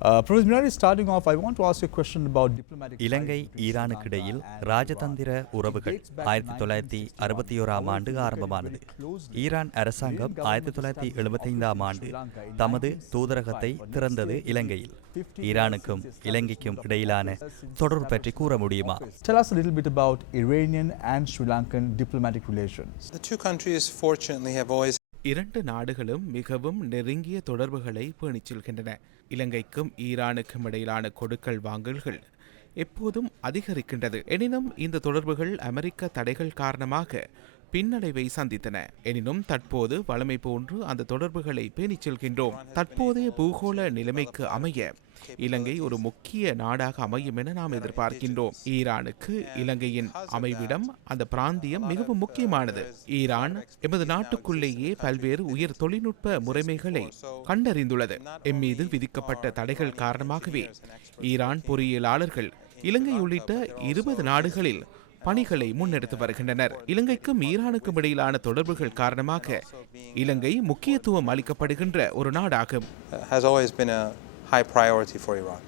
Professor Minari, starting off, I want to ask you a question about diplomatic இலங்கை ஈரானுக்கிடையில் ராஜதந்திர உறவுகள் 1961ஆம் ஆண்டு ஆரம்பமானது. Iran அரசாங்கம் 1975ஆம் ஆண்டு தமது தூதரகத்தை திறந்தது இலங்கையில். ஈரானுக்கும் இலங்கைக்கும் இடையிலான தொடர்பு பற்றி கூற முடியுமா? Tell us a little bit about Iranian and Sri Lankan diplomatic relations. The two countries fortunately have always இரண்டு நாடுகளும் மிகவும் நெருங்கிய தொடர்புகளை பேணிச் செல்கின்றன. இலங்கைக்கும் ஈரானுக்கும் இடையிலான கொடுக்கல் வாங்கல்கள் எப்போதும் அதிகரிக்கின்றது. எனினும் இந்த தொடர்புகள் அமெரிக்க தடைகள் காரணமாக பின்னடைவை சந்தித்தன. எனினும் தற்போது வழமை போன்று அந்த தொடர்புகளை பேணிச் செல்கின்றோம். தற்போதைய பூகோள நிலைமைக்கு அமைய இலங்கை ஒரு முக்கிய நாடாக அமையும் என நாம் எதிர்பார்க்கின்றோம். ஈரானுக்கு இலங்கையின் அமைவிடம் அந்த பிராந்தியம் மிகவும் முக்கியமானது. ஈரான் எமது நாட்டுக்குள்ளேயே பல்வேறு உயர் தொழில்நுட்ப முறைமைகளை கண்டறிந்துள்ளது. எம் மீது விதிக்கப்பட்ட தடைகள் காரணமாகவே ஈரான் பொறியியலாளர்கள் இலங்கை உள்ளிட்ட 20 நாடுகளில் பணிகளை முன்னெடுத்து வருகின்றனர். இலங்கைக்கும் ஈரானுக்கும் இடையிலான தொடர்புகள் காரணமாக இலங்கை முக்கியத்துவம் அளிக்கப்படுகின்ற ஒரு நாடாகும். has always been a high priority for Iran.